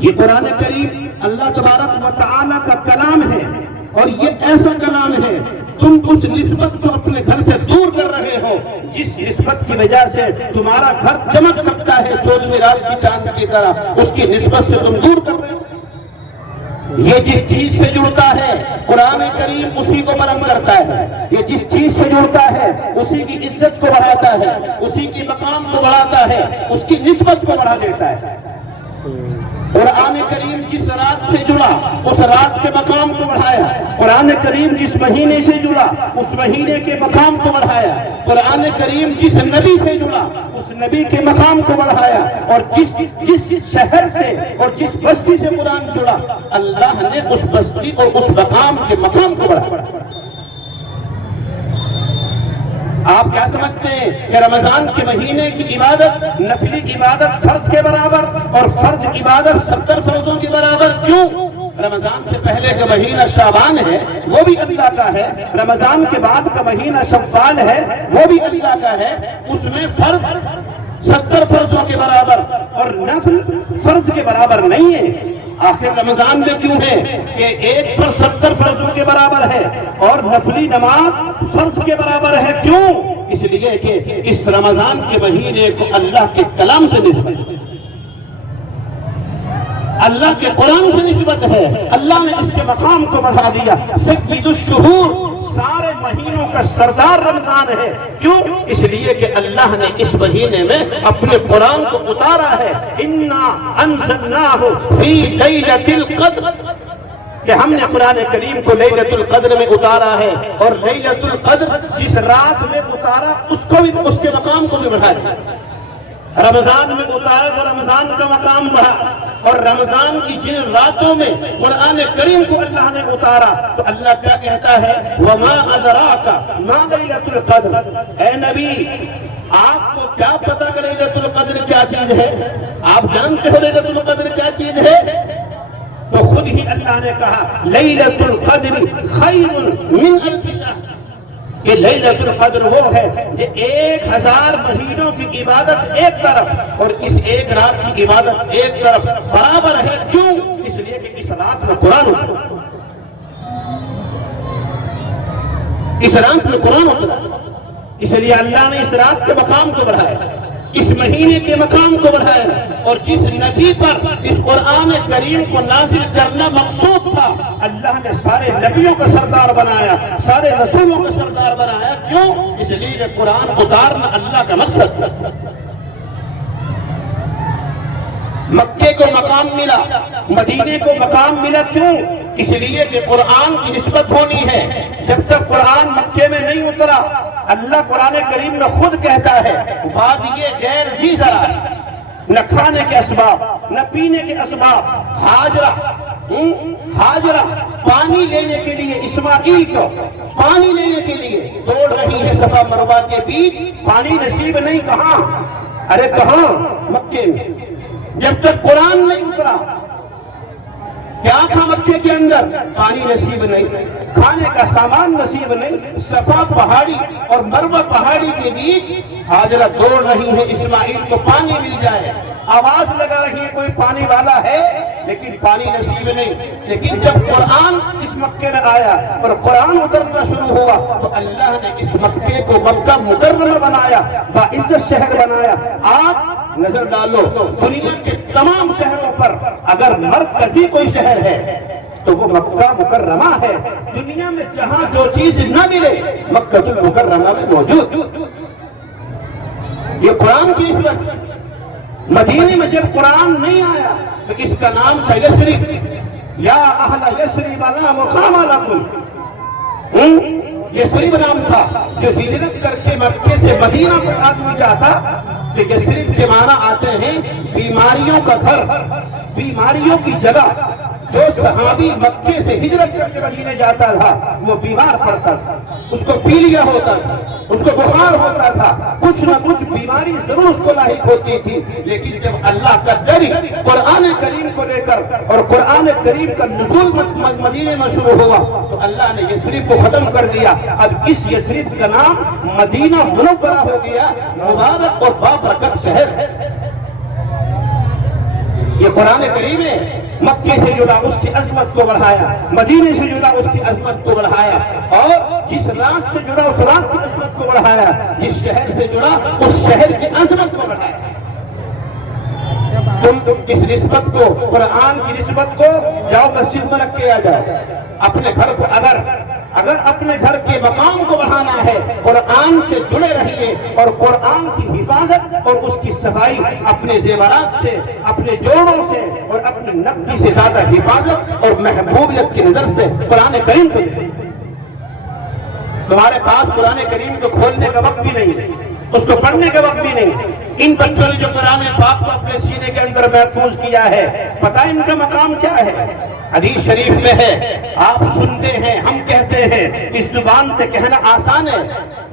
یہ قرآن کریم اللہ تبارک و تعالی کا کلام ہے، اور یہ ایسا کلام ہے تم اس نسبت کو اپنے گھر سے دور کر رہے ہو جس نسبت کی وجہ سے تمہارا گھر چمک سکتا ہے 14ویں رات کی چاند کی طرح، اس کی نسبت سے تم دور کر رہے ہو۔ یہ جس چیز سے جڑتا ہے قرآن کریم اسی کو بلند کرتا ہے، یہ جس چیز سے جڑتا ہے اسی کی عزت کو بڑھاتا ہے، اسی کی مقام کو بڑھاتا ہے، اس کی نسبت کو بڑھا دیتا ہے۔ قرآن کریم جس رات سے جڑا اس رات کے مقام کو بڑھایا، قرآن کریم جس مہینے سے جڑا اس مہینے کے مقام کو بڑھایا، قرآن کریم جس نبی سے جڑا اس نبی کے مقام کو بڑھایا، اور جس شہر سے اور جس بستی سے قرآن جڑا اللہ نے اس بستی اور اس مقام کے مقام کو بڑھایا۔ آپ کیا سمجھتے ہیں کہ رمضان کے مہینے کی عبادت نفلی عبادت فرض کے برابر اور فرض عبادت 70 فرضوں کے برابر کیوں؟ رمضان سے پہلے کا مہینہ شعبان ہے وہ بھی اللہ کا ہے، رمضان کے بعد کا مہینہ شوال ہے وہ بھی اللہ کا ہے، اس میں فرض 70 فرضوں کے برابر اور نفل فرض کے برابر نہیں ہے۔ آخر رمضان میں کیوں ہے کہ ایک فرض 70 فرضوں کے برابر ہے اور نفلی نماز فرض کے برابر ہے، کیوں؟ اس لیے کہ اس رمضان کے مہینے کو اللہ کے کلام سے نسبت ہے، اللہ کے قرآن سے نسبت ہے، اللہ نے اس کے مقام کو بڑھا دیا۔ سید الشہور سارے مہینوں کا سردار رمضان ہے، کیوں؟ اس لیے کہ اللہ نے اس مہینے میں اپنے قرآن کو اتارا ہے، انا انزلناہ فی لیلۃ القدر، کہ ہم نے قرآن کریم کو لیلۃ القدر میں اتارا ہے، اور لیلۃ القدر جس رات میں اتارا اس کو بھی اس کے مقام کو بھی بڑھا دیا۔ رمضان میں اتارا تو رمضان کا مقام بڑھا، اور رمضان کی جن راتوں میں قرآن کریم کو اللہ نے اتارا تو اللہ کیا کہتا ہے، وما ادراک ما لیلۃ القدر، اے نبی آپ کو کیا پتا کہ لیلۃ القدر کیا چیز ہے؟ آپ جانتے ہو لیلۃ القدر کیا چیز ہے؟ تو خود ہی اللہ نے کہا لیلۃ القدر خیر من الف شہر، کہ لیلۃ القدر وہ ہے کہ 1000 مہینوں کی عبادت ایک طرف اور اس ایک رات کی عبادت ایک طرف برابر ہے، کیوں؟ اس لیے کہ اس رات میں قرآن اترا، اس رات میں قرآن اترا، اس لیے اللہ نے اس رات کے مقام کو بڑھایا، اس مہینے کے مقام کو بڑھایا، اور جس نبی پر اس قرآن کریم کو نازل کرنا مقصود تھا اللہ نے سارے نبیوں کا سردار بنایا، سارے رسولوں کا سردار بنایا، کیوں؟ اس لیے کہ قرآن اتارنا اللہ کا مقصد تھا۔ مکے کو مقام ملا، مدینے کو مقام ملا، کیوں؟ اس لیے کہ قرآن کی نسبت ہونی ہے۔ جب تک قرآن مکے میں نہیں اترا اللہ قرآن کریم میں خود کہتا ہے وادی غیر ذی زرع، نہ کھانے کے اسباب نہ پینے کے اسباب، ہاجرہ پانی لینے کے لیے اسماعیل کو پانی لینے کے لیے دوڑ رہی ہے صفا مروہ کے بیچ، پانی نصیب نہیں، کہاں؟ ارے کہاں؟ مکے میں۔ جب تک قرآن نہیں اترا کیا تھا مکے کے اندر؟ پانی نصیب نہیں، کھانے کا سامان نصیب نہیں، صفا پہاڑی اور مروہ پہاڑی کے بیچ ہاجرہ دوڑ رہی ہے اسماعیل کو پانی مل جائے، آواز لگا رہی ہے کوئی پانی والا ہے، لیکن پانی نصیب نہیں۔ لیکن جب قرآن اس مکے میں آیا اور قرآن اترنا شروع ہوا تو اللہ نے اس مکے کو مکہ مکرمہ بنایا، باعزت شہر بنایا۔ آپ نظر ڈالو دنیا کے تمام شہروں پر اگر مرکزی کوئی شہر ہے تو وہ مکہ مکرمہ ہے، دنیا میں جہاں جو چیز نہ ملے مکہ المکرمہ میں موجود۔ یہ قرآن کی نسبت۔ مدینے میں جب قرآن نہیں آیا تو اس کا نام تھا یثرب، یا اہل یثرب لا مقام لکم، یثرب نام تھا۔ جو ہجرت کر کے مکے سے مدینہ پر آدمی جاتا کہ یثرب کے معنی آتے ہیں بیماریوں کا گھر، بیماریوں کی جگہ۔ جو صحابی مکے سے ہجرت کر کے مدینے جاتا تھا وہ بیمار پڑتا تھا، اس کو پیلیا ہوتا تھا، اس کو بخار ہوتا تھا، کچھ نہ کچھ بیماری ضرور اس کو لاحق ہوتی تھی۔ لیکن جب اللہ کا ڈر قرآن کریم کو لے کر اور قرآن کریم کا نزول مدینے میں شروع ہوا تو اللہ نے یثرب کو ختم کر دیا۔ اب اس یثرب کا نام مدینہ منورہ ہو گیا، مبارک اور بابرکت شہر۔ یہ قرآن کریم ہے، مکے سے جڑا اس کی عظمت کو بڑھایا، مدینے سے جڑا اس کی عظمت کو بڑھایا، اور جس رات سے جڑا اس رات کی عظمت کو بڑھایا، جس شہر سے جڑا اس شہر کی عظمت کو بڑھایا۔ تم اس نسبت کو، قرآن کی نسبت کو جاؤ مسجد میں رکھ کے آ جاؤ۔ اپنے گھر کو اگر اپنے گھر کے مقام کو بڑھانا ہے، قرآن سے جڑے رہیے، اور قرآن کی حفاظت اور اس کی صفائی اپنے زیورات سے، اپنے جوڑوں سے اور اپنی نقدی سے زیادہ حفاظت اور محبوبیت کی نظر سے قرآن کریم کو دیں۔ تمہارے پاس قرآن کریم کو کھولنے کا وقت بھی نہیں ہے، اس کو پڑھنے کا وقت بھی نہیں۔ ان بچوں نے جو قرآن پاک کو اپنے سینے کے اندر محفوظ کیا ہے، پتہ ان کا مقام کیا ہے؟ حدیث شریف میں ہے، آپ سنتے ہیں، ہم کہتے ہیں، اس زبان سے کہنا آسان ہے،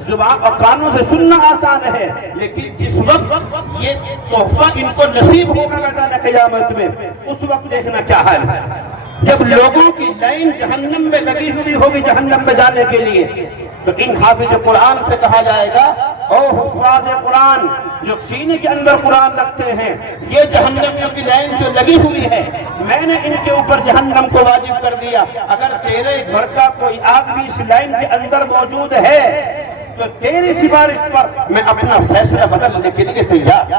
زبان اور کانوں سے سننا آسان ہے، لیکن جس وقت یہ تحفہ ان کو نصیب ہوگا میدان قیامت میں، اس وقت دیکھنا کیا حال ہے۔ جب لوگوں کی لائن جہنم میں لگی ہوئی ہوگی جہنم میں جانے کے لیے، تو ان حافظ قرآن سے کہا جائے گا، او حفاظ قرآن جو سینے کے اندر قرآن رکھتے ہیں، یہ جہنمیوں کی لائن جو لگی ہوئی ہے، میں نے ان کے اوپر جہنم کو واجب کر دیا۔ اگر تیرے گھر کا کوئی آدمی اس لائن کے اندر موجود ہے تو تیری سفارش پر میں اپنا فیصلہ بدلنے کے لیے تیار۔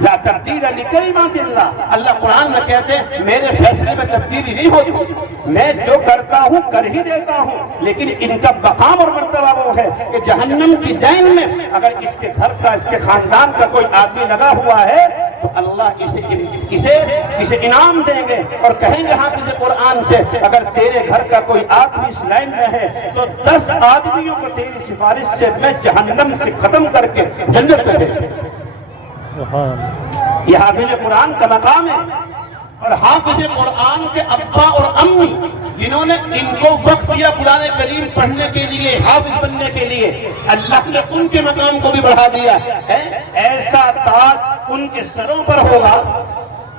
لا تبدیل لکلمات اللہ، اللہ قرآن میں کہتے ہیں میرے فیصلے میں تبدیلی نہیں ہوتی، میں جو کرتا ہوں کر ہی دیتا ہوں، لیکن ان کا مقام اور مرتبہ وہ ہے کہ جہنم کی لائن میں اگر اس کے گھر کا، اس کے خاندان کا کوئی آدمی لگا ہوا ہے تو اللہ اسے انعام دیں گے اور کہیں گے حافظ قرآن سے، اگر تیرے گھر کا کوئی آدمی اس لائن میں ہے تو 10 آدمیوں کو تیری سفارش سے میں جہنم سے ختم کر کے جنت میں بھیج دوں۔ یہ حافظ قرآن کا مقام ہے، اور حافظ قرآن کے ابا اور امی جنہوں نے ان کو وقت دیا قرآن کریم پڑھنے کے لیے، حافظ بننے کے لیے، اللہ نے ان کے مقام کو بھی بڑھا دیا ہے۔ ایسا تاج ان کے سروں پر ہوگا،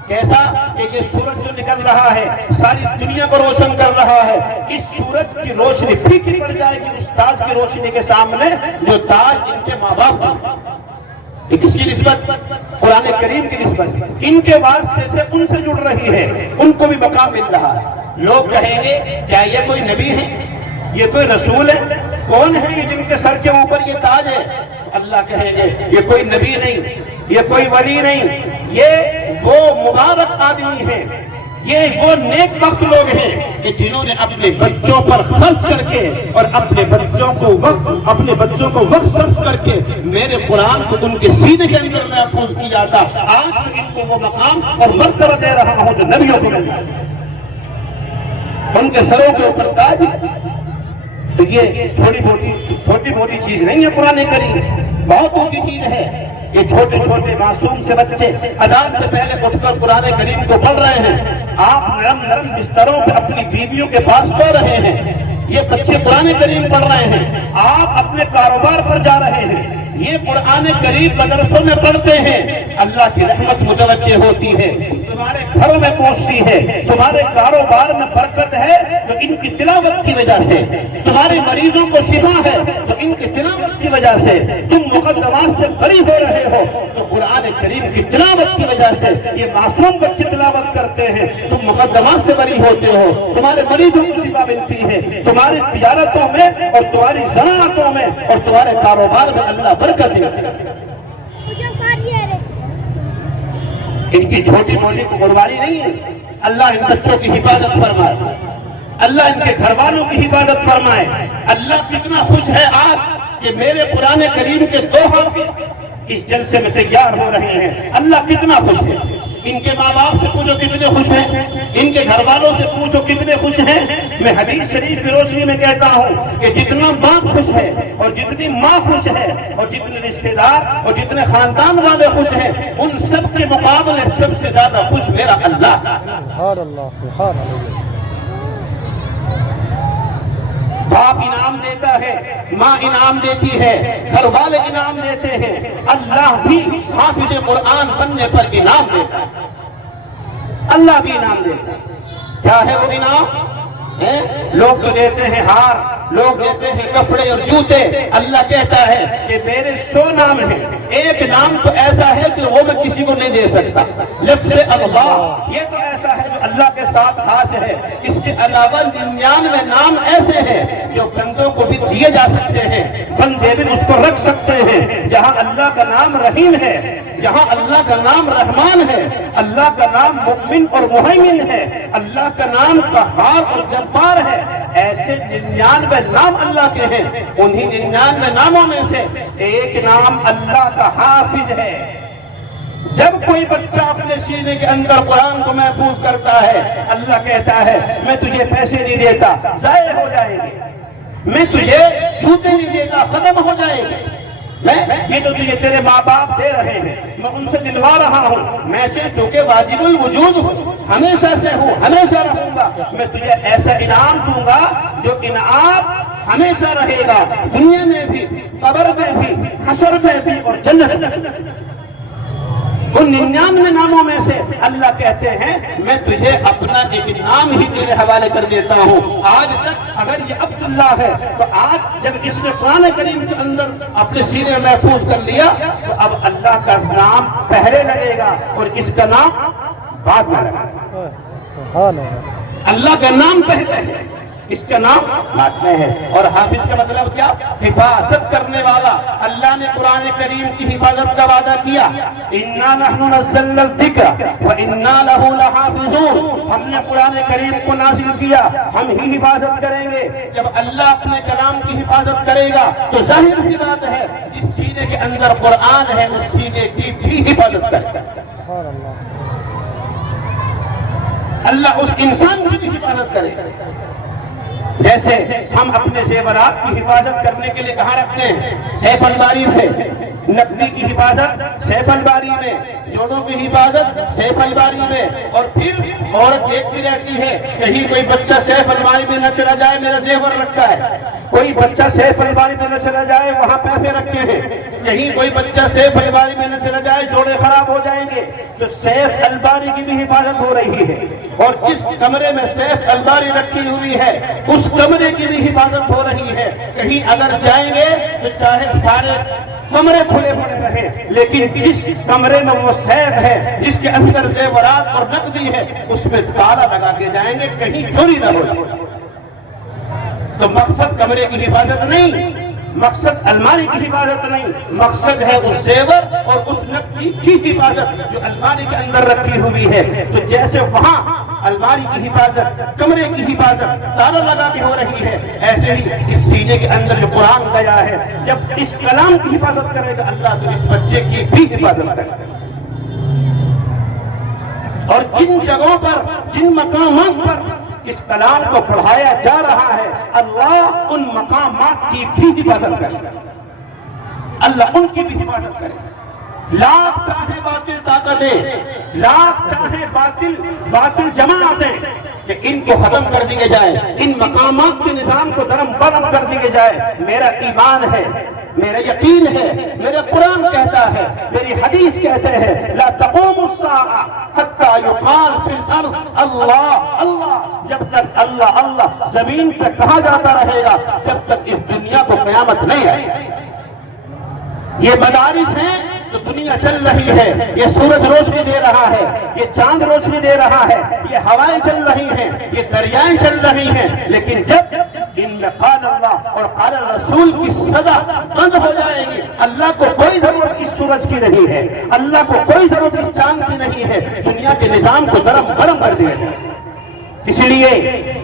کیسا کہ یہ سورج جو نکل رہا ہے ساری دنیا کو روشن کر رہا ہے، اس سورج کی روشنی پھیکی پڑ جائے گی اس تاج کی روشنی کے سامنے جو تاج ان کے ماں باپ ہیں۔ کس کی نسبت؟ قرآن کریم کی نسبت، ان کے واسطے سے ان سے جڑ رہی ہے، ان کو بھی مقام مل رہا ہے۔ لوگ کہیں گے کیا یہ کوئی نبی ہے، یہ کوئی رسول ہے؟ کون ہے یہ جن کے سر کے اوپر یہ تاج ہے؟ اللہ کہیں گے یہ کوئی نبی نہیں، یہ کوئی ولی نہیں، یہ وہ مبارک آدمی ہے، یہ وہ نیک بخت لوگ ہیں کہ جنہوں نے اپنے بچوں پر خرچ کر کے اور اپنے بچوں کو وقت صرف کر کے میرے قرآن کو ان کے سینے کے اندر محفوظ کیا تھا۔ آج میں ان کو وہ مقام اور مرتبہ دے رہا ہوں جو نبیوں کو ملا، ان کے سروں کے اوپر تاج۔ تو یہ چھوٹی موٹی چیز نہیں ہے، قرآن کریم بہت اونچی چیز ہے۔ یہ چھوٹے چھوٹے معصوم سے بچے اذان سے پہلے اٹھ کر قرآن کریم کو پڑھ رہے ہیں، آپ نرم نرم بستروں پہ اپنی بیویوں کے پاس سو رہے ہیں، یہ بچے قرآن کریم پڑھ رہے ہیں، آپ اپنے کاروبار پر جا رہے ہیں، یہ قرآن کریم مدرسوں میں پڑھتے ہیں، اللہ کی رحمت متوجہ ہوتی ہے، تمہارے گھروں میں پہنچتی ہے، تمہارے کاروبار میں برکت ہے تو ان کی تلاوت کی وجہ سے، تمہارے مریضوں کو شفا ہے تو ان کی تلاوت کی وجہ سے، تم مقدمات سے بری ہو رہے ہو تو قرآن کریم کی تلاوت کی وجہ سے، یہ معصوم بچے تلاوت کرتے ہیں، تم مقدمات سے بری ہوتے ہو، تمہارے مریضوں کو شفا ملتی ہے، تمہاری تجارتوں میں اور تمہاری زراعتوں میں اور تمہارے کاروبار میں اللہ برکت دے۔ ان کی چھوٹی موٹی قربانی نہیں ہے، اللہ ان بچوں کی حفاظت فرمائے، اللہ ان کے گھر والوں کی حفاظت فرمائے۔ اللہ کتنا خوش ہے آج کہ میرے قرآن کریم کے 2 حافظ اس جلسے میں تیار ہو رہے ہیں، اللہ کتنا خوش ہے۔ ان کے ماں باپ سے پوچھو کتنے خوش ہیں، ان کے گھر والوں سے پوچھو کتنے خوش ہیں۔ میں حدیث شریف کی روشنی میں کہتا ہوں کہ جتنا باپ خوش ہے اور جتنی ماں خوش ہے اور جتنے رشتے دار اور جتنے خاندان والے خوش ہیں، ان سب کے مقابلے سب سے زیادہ خوش میرا اللہ۔ سبحان اللہ، سبحان اللہ۔ باپ انعام دیتا ہے، ماں انعام دیتی ہے، گھر والے انعام دیتے ہیں، اللہ بھی حافظ قرآن بننے پر انعام دیتا ہے، اللہ بھی انعام دیتا ہے۔ کیا ہے وہ انعام؟ لوگ تو دیتے ہیں ہار، لوگ دیتے ہیں کپڑے اور جوتے، اللہ کہتا ہے کہ میرے 100 نام ہیں، ایک نام تو ایسا ہے کہ وہ میں کسی کو نہیں دے سکتا، لفظ اللہ یہ تو ایسا ہے جو اللہ کے ساتھ خاص ہے۔ اس کے علاوہ 99 نام ایسے ہیں جو بندوں کو بھی دیے جا سکتے ہیں، بندے بھی اس کو رکھ سکتے ہیں۔ جہاں اللہ کا نام رحیم ہے، جہاں اللہ کا نام رحمان ہے، اللہ کا نام مؤمن اور مہیمن ہے، اللہ کا نام قہار اور جبار ہے، ایسے 99 نام اللہ کے ہیں۔ انہی 99 ناموں میں سے ایک نام اللہ کا حافظ ہے۔ جب کوئی بچہ اپنے سینے کے اندر قرآن کو محفوظ کرتا ہے، اللہ کہتا ہے میں تجھے پیسے نہیں دیتا، ضائع ہو جائے گی، میں تجھے جوتے نہیں دیتا، ختم ہو جائے گی، یہ تو تجھے تیرے ماں باپ دے رہے ہیں، میں ان سے دلوا رہا ہوں، میں چونکہ واجب الوجود ہوں، ہمیشہ سے ہوں، ہمیشہ رہوں گا، میں تجھے ایسا انعام دوں گا جو انعام ہمیشہ رہے گا، دنیا میں بھی، قبر میں بھی، حشر میں بھی اور جنت میں بھی۔ ان 99 ناموں میں سے اللہ کہتے ہیں میں تجھے اپنا ایک نام ہی تیرے حوالے کر دیتا ہوں۔ آج تک اگر یہ عبداللہ ہے تو آج جب اس نے قرآن کریم کے اندر اپنے سینے میں محفوظ کر لیا تو اب اللہ کا نام پہلے لگے گا اور اس کا نام بعد میں لگے گا۔ سبحان اللہ۔ اللہ کا نام پہلے ہے، اس کا نام بعد میں ہے۔ اور حافظ کا مطلب کیا؟ حفاظت کرنے والا۔ اللہ نے قرآن کریم کی حفاظت کا وعدہ کیا، اِنَّا نَحْنُ نَزَّلْنَا الذِّكْرَ وَإِنَّا لَهُ لَحَافِظُونَ، ہم نے قرآن کریم کو نازل کیا، ہم ہی حفاظت کریں گے۔ جب اللہ اپنے کلام کی حفاظت کرے گا تو ظاہر سی بات ہے جس سینے کے اندر قرآن ہے اس سینے کی بھی حفاظت کرے گا۔ سبحان اللہ۔ اللہ اس انسان کی بھی حفاظت کرے گا۔ جیسے ہم اپنے زیورات کی حفاظت کرنے کے لیے کہاں رکھتے ہیں؟ سیف الباری میں، نقدی کی حفاظت سیف الباری میں، جوڑوں کی حفاظت سیف الباری میں، اور پھر عورت دیکھتی رہتی ہے کہیں کوئی بچہ سیف الباری میں نہ چلا جائے، میرا زیور رکھا ہے، کوئی بچہ سیف الباری میں نہ چلا جائے، وہاں پیسے رکھے ہیں، کہیں کوئی بچہ سیف الباری میں نہ چلا جائے، جوڑے خراب ہو جائیں گے۔ تو سیف الباری کی بھی حفاظت ہو رہی ہے، اور جس کمرے میں سیف الباری رکھی ہوئی ہے اس کمرے کی بھی حفاظت ہو رہی ہے۔ کہیں اگر جائیں گے تو چاہے سارے کمرے کھلے ہوئے رہے، لیکن جس کمرے میں وہ سیف ہے، جس کے اندر زیورات اور نقدی ہے، اس میں تالا لگا کے جائیں گے کہیں چوری نہ ہو جائے۔ تو مقصد کمرے کی حفاظت نہیں، مقصد الماری کی حفاظت نہیں، مقصد ہے اس زیور اور اس نقدی کی حفاظت جو الماری کے اندر رکھی ہوئی ہے۔ تو جیسے وہاں الماری کی حفاظت، کمرے کی حفاظت تالا لگا کے ہو رہی ہے، ایسے ہی اس سینے کے اندر جو قرآن گیا ہے جب اس کلام کی حفاظت کرے گا اللہ تو اس بچے کی بھی حفاظت کرے گا۔ اور جن جگہوں پر، جن مقامات پر اس کلام کو پڑھایا جا رہا ہے اللہ ان مقامات کی بھی حفاظت کرے گا، اللہ ان کی بھی حفاظت کرے گا۔ لاکھ چاہے باطل طاقتیں، لاکھ چاہے باطل جماعتیں کہ ان کو ختم کر دیے جائے، ان مقامات کے نظام کو درم برم کر دیے جائے، میرا ایمان ہے، میرا یقین ہے، میرا قرآن کہتا ہے، میری حدیث کہتے ہیں لا تقوم الساعة حتى يقال في الارض اللہ اللہ، جب تک اللہ اللہ زمین پہ کہا جاتا رہے گا جب تک اس دنیا کو قیامت نہیں آئے گی۔ یہ مدارس ہیں تو دنیا چل رہی ہے، یہ سورج روشنی دے رہا ہے، یہ چاند روشنی دے رہا ہے، یہ ہوائیں چل رہی ہیں، یہ دریائیں چل رہی ہیں، لیکن جب ان میں قال اللہ اور قال رسول کی صدا بند ہو جائے گی، اللہ کو کوئی ضرورت اس سورج کی نہیں ہے، اللہ کو کوئی ضرورت اس چاند کی نہیں ہے، دنیا کے نظام کو درم برم کر دیا جائے۔ اس لیے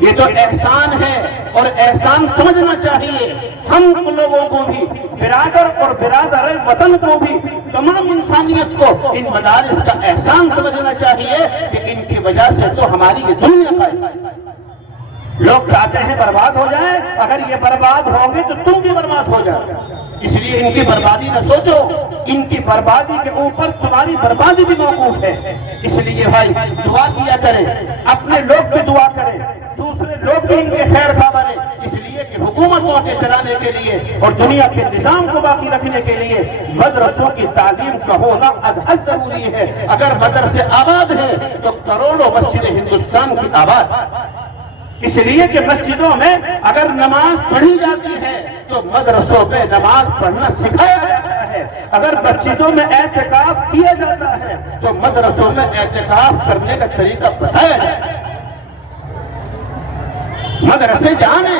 یہ تو احسان ہے اور احسان سمجھنا چاہیے ہم لوگوں کو بھی، برادر اور برادر وطن کو بھی، تمام انسانیت کو ان مدارس کا احسان سمجھنا چاہیے کہ ان کی وجہ سے تو ہماری یہ دنیا قائم ہے۔ لوگ چاہتے ہیں برباد ہو جائیں، اگر یہ برباد ہوں گے تو تم بھی برباد ہو جاؤ، اس لیے ان کی بربادی نہ سوچو، ان کی بربادی کے اوپر تمہاری بربادی بھی موقوف ہے۔ اس لیے بھائی دعا کیا کریں، اپنے لوگ بھی دعا کریں، دوسرے لوگ بھی ان کے خیر خواہ بنیں، اس لیے کہ حکومتوں کے چلانے کے لیے اور دنیا کے نظام کو باقی رکھنے کے لیے مدرسوں کی تعلیم کا ہونا ازحد ضروری ہے۔ اگر مدرسے آباد ہیں تو کروڑوں مسجد ہندوستان کی آباد۔ اس لیے کہ مسجدوں میں اگر نماز پڑھی جاتی ہے تو مدرسوں میں نماز پڑھنا سکھایا جاتا ہے، اگر مسجدوں میں اعتکاف کیا جاتا ہے تو مدرسوں میں اعتکاف کرنے کا طریقہ بتایا جاتا ہے۔ مدرسے جانے،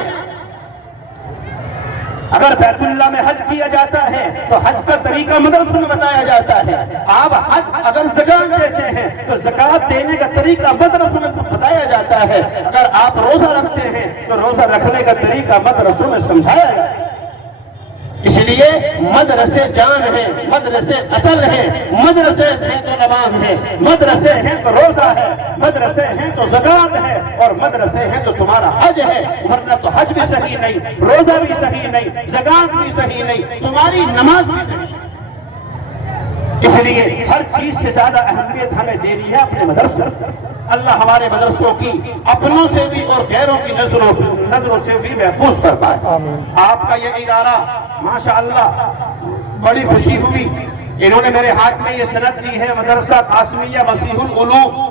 اگر بیت اللہ میں حج کیا جاتا ہے تو حج کا طریقہ مدرسوں میں بتایا جاتا ہے۔ آپ حج اگر زکات دیتے ہیں تو زکات دینے کا طریقہ مدرسوں میں بتایا جاتا ہے، اگر آپ روزہ رکھتے ہیں تو روزہ رکھنے کا طریقہ مدرسوں میں سمجھایا جاتا ہے۔ اس لیے مدرسے جان ہیں، مدرسے اصل ہیں، مدرسے ہیں تو نماز ہے، مدرسے ہیں تو روزہ ہے، مدرسے ہیں تو زکات ہے، اور مدرسے ہیں تو تمہارا حج ہے، ورنہ تو حج بھی صحیح نہیں، روزہ بھی صحیح نہیں، زکات بھی صحیح نہیں، تمہاری نماز بھی صحیح نہیں۔ اس لیے ہر چیز سے زیادہ اہمیت ہمیں دینی ہے اپنے مدرسوں۔ اللہ ہمارے مدرسوں کی اپنوں سے بھی اور غیروں کی نظروں سے بھی محفوظ فرمائے۔ آمین۔ آپ کا یہ ادارہ ماشاءاللہ بڑی خوشی ہوئی، انہوں نے میرے ہاتھ میں یہ سند دی ہے، مدرسہ قاسمیہ مسیح العلوم